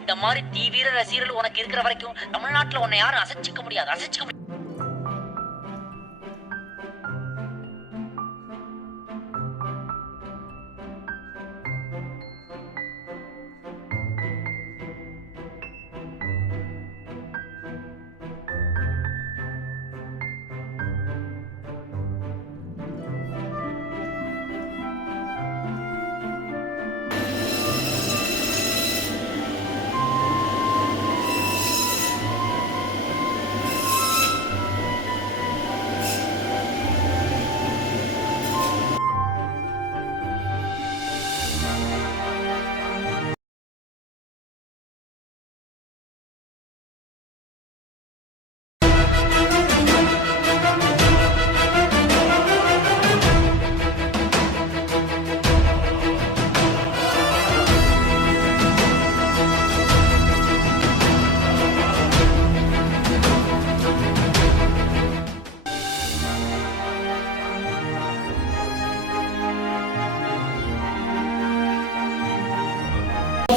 இந்த மாதிரி தீவிர ரசிகர்கள் உனக்கு இருக்கிற வரைக்கும் தமிழ்நாட்டுல உன்னை யாரும் அசைச்சிக்க முடியாது.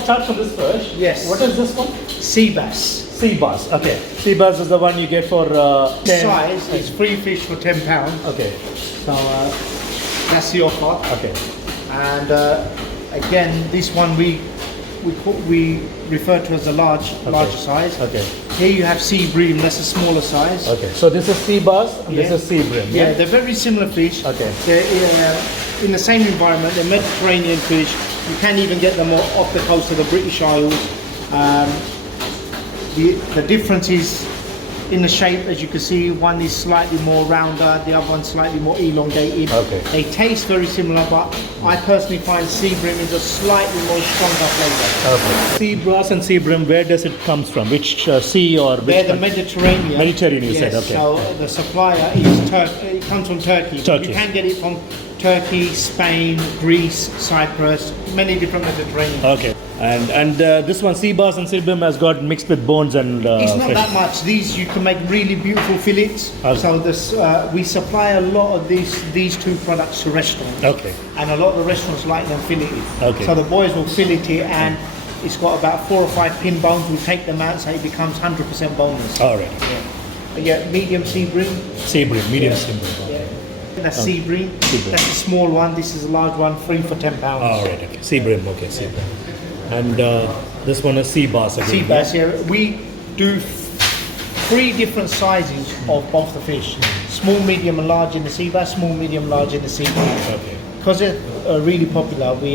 Start from this first. Yes. What is this one? Sea bass. Sea bass. Okay. Sea bass is the one you get for 10. Size is free fish for £10. Okay. So that's the offer. Okay. And again, this one we refer to as the larger size. Okay. Here you have sea bream. That's a smaller size. Okay. So this is sea bass and this is sea bream. Yeah, they're very similar fish. Okay. They're in the same environment. They're Mediterranean fish. You can even get them off the coast of the British Isles. The difference is in the shape, as you can see. One is slightly more rounder, the other one slightly more elongated. Okay. They taste very similar, but I personally find sea bream is a slightly more stronger flavour. Okay. Sea bass and sea bream, where does it comes from? Which sea or which? They're the Mediterranean. Mediterranean, you yes, said. Okay. So the supplier is Turkey. It comes from Turkey. Turkey. You can get it from Turkey, Spain, Greece, Cyprus, many different Mediterranean. Okay. And this one, sea bass and sea bream, has got mixed with bones and it's not fish. that much. These you can make really beautiful fillets. Okay. So this we supply a lot of these two products to restaurants. Okay. And a lot of the restaurants like them filleted. Okay. So the boys will fillet it, and it's got about 4 or 5 pin bones. We'll take them out so it becomes 100% boneless. All right. Yeah. But yeah, medium sea bream. Sea bream, medium Yeah. sea bream. Okay. Yeah. That's sea bream. Sea bream. That's the small one. This is a large one, free for £10. All right. Okay. Sea bream. Okay. Sea bream. And this one is sea bass again. Sea bass. Yeah, we do 3 different sizes of both the fish: small, medium, and large in the sea bass. Small, medium, large in the sea bass. Okay. Because they're really popular, we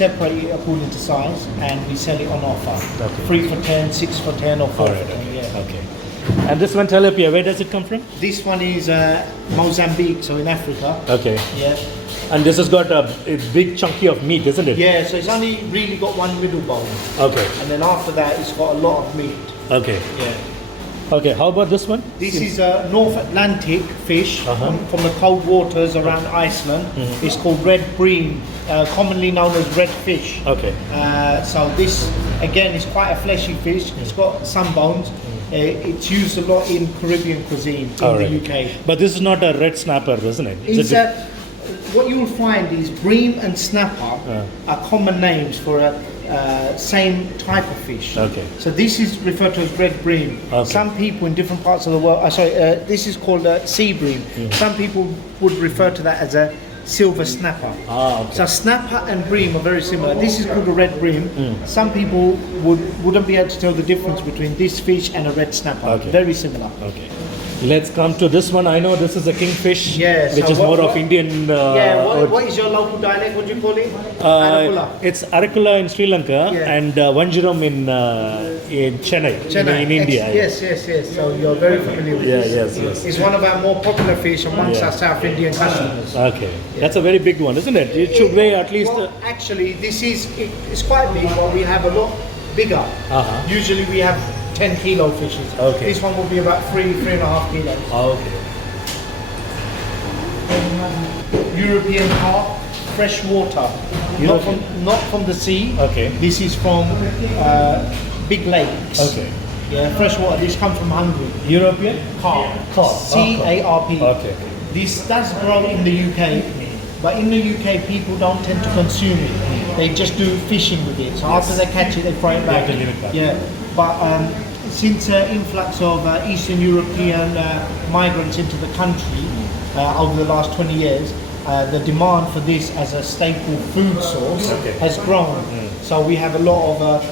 separate it according to size, and we sell it on offer. Okay. 3 for 10, 6 for 10, or 4 All for right. 10. Yeah. Okay. And this one, tilapia, where does it come from? This one is Mozambique, so in Africa. Okay. Yeah. And this has got a big chunky of meat, isn't it? Yeah, so it's only really got one middle bone. Okay. And then after that, it's got a lot of meat. Okay. Yeah. Okay, how about this one? This is a North Atlantic fish from the cold waters around Iceland. It's called red bream, commonly known as red fish. Okay. So this, again, is quite a fleshy fish. It's got some bones. It's used a lot in Caribbean cuisine in the UK. But this is not a red snapper, isn't it? What you will find is bream and snapper are common names for a same type of fish. Okay. So this is referred to as red bream. Okay. Some people in different parts of the world, this is called sea bream. Some people would refer to that as a silver snapper. Okay. So snapper and bream are very similar. This is called a red bream. Some people wouldn't be able to tell the difference between this fish and a red snapper. Okay. Very similar. Okay. Let's come to this one. I know this is a kingfish, which is more of Indian. What is your local dialect? What do you call it? Arakula. It's Arakula in Sri Lanka and Vanjiram in Chennai. In India. Yes. So you're very familiar with this. Yes. It's one of our more popular fish amongst our South Indian customers. Okay. That's a very big one, isn't it? It should weigh at least. Well, actually, it's quite big, but we have a lot bigger. Usually we have 10 kilo fishes. Okay. This one will be about 3.5 kilos. Okay. European carp, fresh water, not from the sea. Okay. This is from big lakes. Okay. Yeah, fresh water. This comes from Hungary. European Carp. carp. C-A-R-P. Okay. This does grow in the UK, But in the UK, people don't tend to consume it. They just do fishing with it. So after they catch it, they fry it back. They have to leave it back. Yeah, but since influx of Eastern European migrants into the country over the last 20 years, the demand for this as a staple food source has grown. So we have a lot of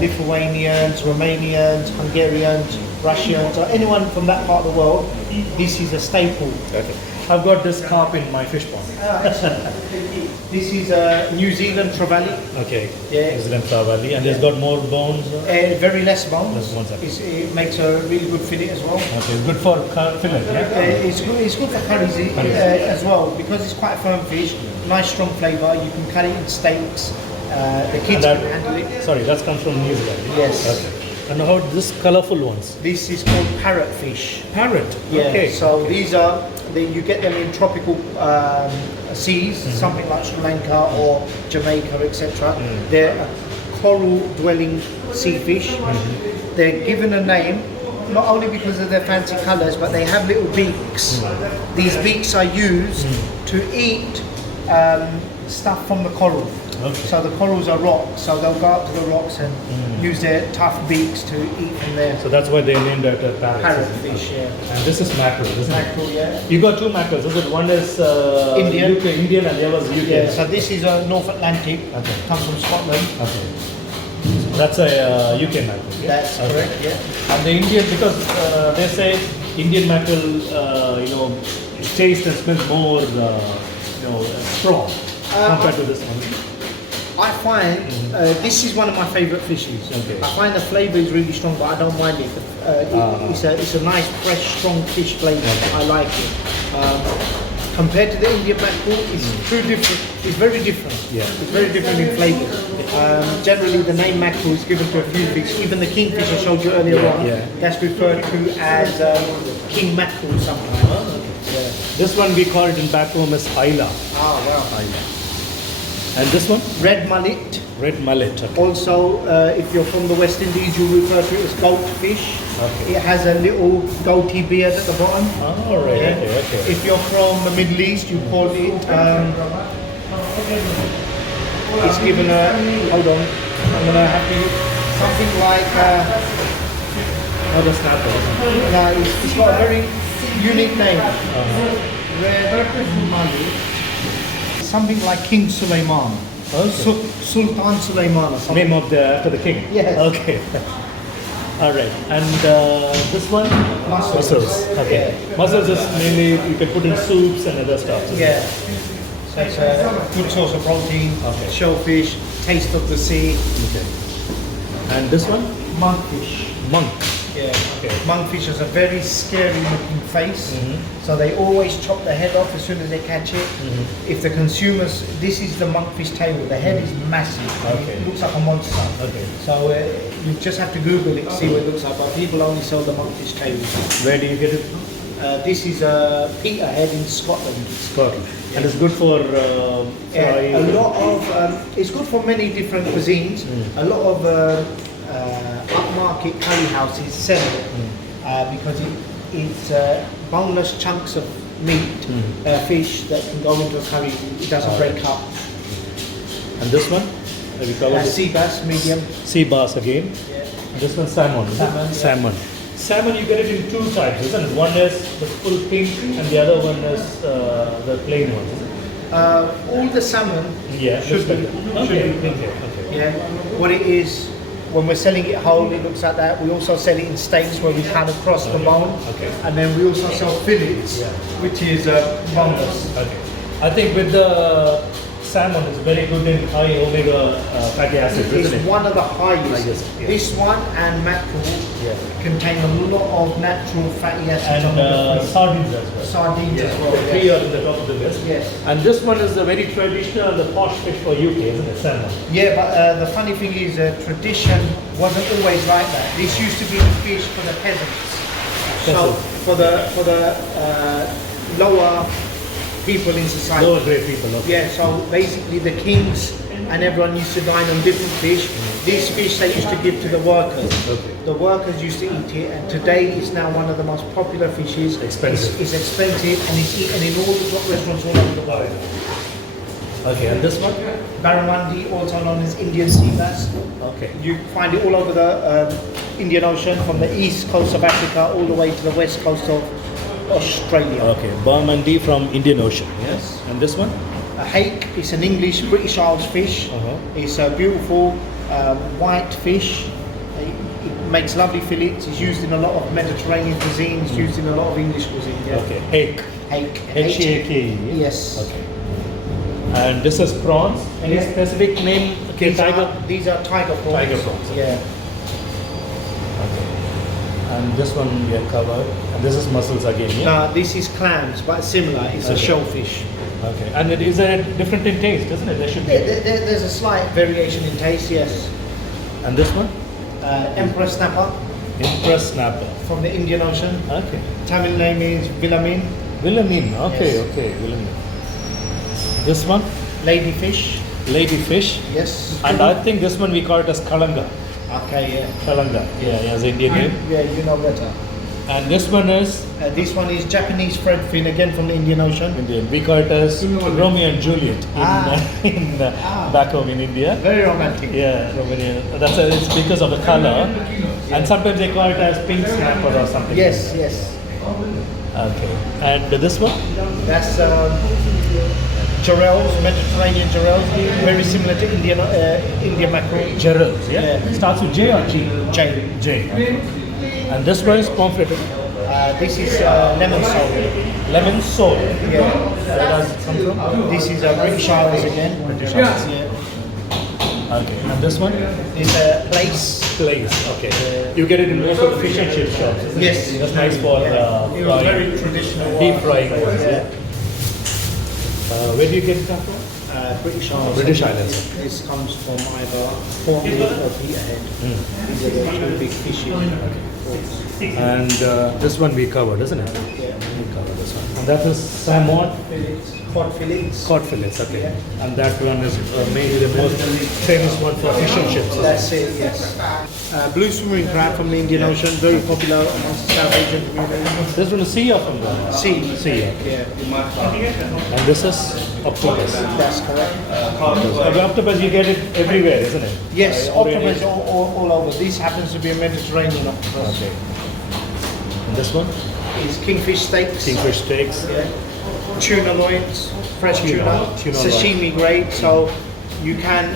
Lithuanians, Romanians, Hungarians, Russians, or anyone from that part of the world. This is a staple. Okay. I've got this carp in my fish pond. This is New Zealand trevally. Okay. Yeah. New Zealand trevally, and it's got more bones. Very less bones. Less bones, okay. It makes a really good fillet as well. Okay, it's good for fillet. Yeah. It's good for curries as well because it's quite a firm fish. Nice strong flavour. You can cut it in steaks. The kids can handle it. Sorry, that comes from New Zealand. Yes. Okay. And how this colourful ones? This is called parrotfish. Parrot. Yeah. Okay. So these are you get them in tropical seas, something like Sri Lanka or Jamaica, etc. They're a coral-dwelling sea fish. They're given a name not only because of their fancy colours, but they have little beaks. These beaks are used to eat stuff from the coral. Okay. So the corals are rocks, so they'll go up to the rocks and use their tough beaks to eat from there. So that's why they named it Parrotfish, yeah. And this is mackerel, isn't Mackerel, yeah. it? You got two mackerels, is it? One is Indian. Indian, and the other is UK. Yeah, so this is a North Atlantic, comes from Scotland. Okay. So that's a UK mackerel. Yeah? That's correct, yeah. And the Indian, because they say Indian mackerel, taste and smells more, strong compared to this one. I find this is one of my favourite fishes. Okay. I find the flavour is really strong, but I don't mind it. It's a nice, fresh, strong fish flavour. I like it. Compared to the Indian mackerel, it's too different. It's very different. Yeah. It's very different in flavour. Generally, the name mackerel is given to a few fish. Even the kingfish I showed you earlier on, that's referred to as king mackerel sometimes. This one we call it in back home as Isla. Ah, wow. And this one? Red mullet. Red mullet. Okay. Also, if you're from the West Indies, you refer to it as goatfish. Okay. It has a little goatee beard at the bottom. Oh, right. Yeah. Okay. If you're from the Middle East, you call it. It's given a. Hold on. I'm gonna have to. Something like. Oh, the snapper. No, it's got a very unique name. Red mullet. Something like King Suleiman. Sultan Suleiman or something. Name of the king? Yes. Okay. All right. And this one? Mussels. Okay. Mussels is mainly you can put in soups and other stuff. Yeah. So it's a good source of protein, shellfish, taste of the sea. Okay. And this one? Monkfish. Monk. Yeah. Okay. Monkfish has a very scary looking face, so they always chop the head off as soon as they catch it. If the consumers, this is the monkfish tail, the head is massive. Okay. It looks like a monster. Okay. So you just have to Google it to see what it looks like, but people only sell the monkfish tail. Where do you get it? This is a peterhead in Scotland. Scotland. And it's good for fry. A lot of, it's good for many different cuisines. A lot of upmarket curry houses sell it because it's boneless chunks of meat, fish that can go into a curry. It doesn't break up. And this one? Have you covered it? Sea bass, medium. Sea bass again. Yeah. And this one salmon. Salmon. Salmon you get it in two types, isn't it? One is the full pink and the other one is the plain one. Isn't it? All the salmon should be pink. Okay. Yeah. What it is, when we're selling it whole, it looks like that. We also sell it in steaks where we cut across the bone. Okay. And then we also sell fillets, which is boneless. Okay. I think with the salmon is very good in high omega fatty acids, isn't It's it? one of the highest. Yeah. This one and mackerel contain a lot of natural fatty acids. And sardines as well. Sardines as well. The three are in the top of the list. Yes. And this one is a very traditional, the posh fish for UK, isn't it? Salmon. Yeah, but the funny thing is, tradition wasn't always like that. This used to be the fish for the peasants. So for the lower people in society. Lower grade people. Okay. Yeah, so basically the kings and everyone used to dine on different fish. These fish they used to give to the workers. Okay. The workers used to eat it, and today it's now one of the most popular fishes. Expensive. It's expensive and it's eaten in all the top restaurants all over the world. Okay, and this one? Barramundi, also known as Indian sea bass. Okay. You find it all over the Indian Ocean, from the east coast of Africa all the way to the west coast of Australia. Okay, Barramundi from Indian Ocean. Yes. And this one? A hake is an English British Isles fish. It's a beautiful white fish. It makes lovely fillets. It's used in a lot of Mediterranean cuisine. It's used in a lot of English cuisine. Yeah. Okay, hake. Hake. H-A-K-E. Yes. Okay. And this is prawns. Any Yeah. specific name? Okay, These are tiger prawns. Tiger prawns. Yeah. Okay. And this one we have covered. And this is mussels again, yeah? No, this is clams, but similar. It's a Okay. shellfish. Okay. And it is a different in taste, isn't it? There should be. There's a slight variation in taste, yes. And this one? Emperor snapper Empress snapper. from the Indian Ocean. Okay. Tamil name is Villamin. Villamin. Okay, Yes. okay. Villamin. This one? Ladyfish. Ladyfish. Yes. And I think this one we call it as kalanga. Okay, yeah. Kalanga. Yeah, as Indian name. Yeah, you know better. And this one is This one is Japanese threadfin, again from the Indian Ocean. Indian. We call it as Romeo and Juliet in back home in India. Very romantic. Yeah, Romeo. It's because of the color. And sometimes they call it as pink snapper or something. Yes, yes. Okay. And this one? That's Jarrells, Mediterranean Jarrells, very similar to Indian mackerel. Jarrells, yeah? Yeah. Starts with J or G? J. J. Okay. And this one is pomfret. This is lemon sole. Lemon sole. Yeah. Where does it come from? This is British Isles again. British Isles. Isles. Yeah. Okay. And this one? It's a place. Place. Okay. You get it in most of the fish and chip shops. Isn't Yes. It? That's nice for It was very traditional. deep frying. Yeah. Where do you get that from? British Isles. British Islands. This comes from either hornwood or peterhead. These are the two big fishes. And this one we covered, isn't it? Yeah. We covered this one. And that is salmon. Fillets, cod fillets. Cod fillets, okay. And that one is maybe the most famous one for fish and chips. That's it, yes. Blue swimming crab from the Indian Ocean, very popular amongst the South Asian community. This one is sea or from the Sea. sea. Yeah, And this is octopus. that's correct. The octopus you get it everywhere, isn't it? Yes, Already- octopus all over. This happens to be a Mediterranean octopus. Okay. And this one? It's kingfish steaks. Kingfish steaks. Yeah. Tuna loins, fresh tuna, Tuna sashimi grade. So you can,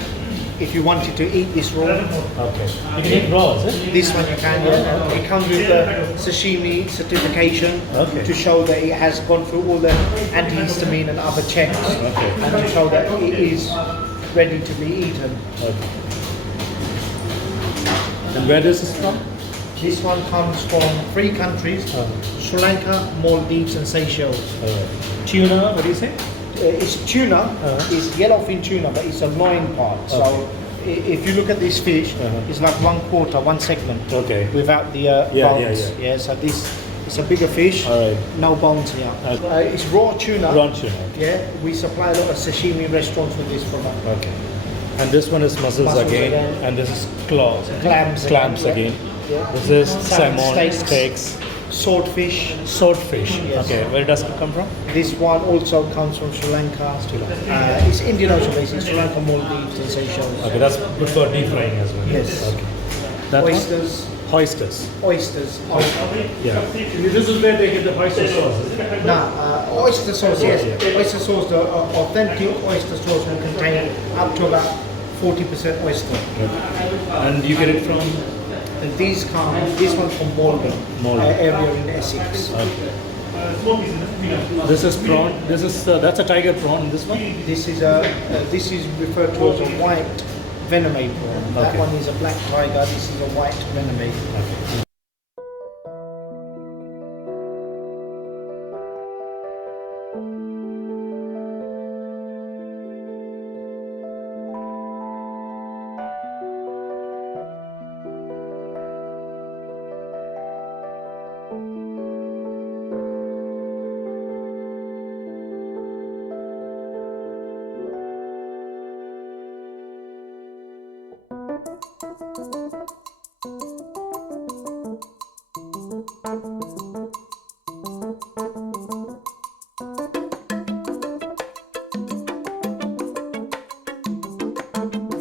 if you wanted to eat this raw, Okay. You can eat raw, is it? this one you can. Yeah. It comes with the sashimi certification Okay. to show that it has gone through all the antihistamine and other checks, Okay. and to show that it is ready to be eaten. Okay. And where this is from? This one comes from 3 countries: Sri Lanka, Maldives, and Seychelles. Tuna, what do you say? It's tuna. It's yellowfin tuna, but it's a loin part. So if you look at this fish, it's like 1/4, one segment, Okay. without the Yeah, bones. yeah. So this it's a bigger fish. All right. No bones here. It's raw tuna. Raw tuna. Yeah, we supply a lot of sashimi restaurants with this product. Okay. And this one is mussels Mussels again, again. and this is claws. Clams Clams again, again. Yeah. This is Salmon salmon steaks. steaks. Swordfish. Swordfish. Yes. Okay, where does it come from? This one also comes from Sri Lanka. It's Indian Ocean based. It's Sri Lanka, Maldives, and Seychelles. Okay, that's good for deep frying as well. Yes. Okay. That one? Oysters. Oysters. Oysters. Yeah. This is where they get the oyster sauce, isn't it? Oyster sauce, yes. Oyster sauce, the authentic oyster sauce will contain up to about 40% oyster. And you get it from? And this one from Malden, Malden. area in Essex. This is prawn. This is that's a tiger prawn. This one. This is referred to as a white venomate prawn. That Okay. one is a black tiger. This is a white venomate. you.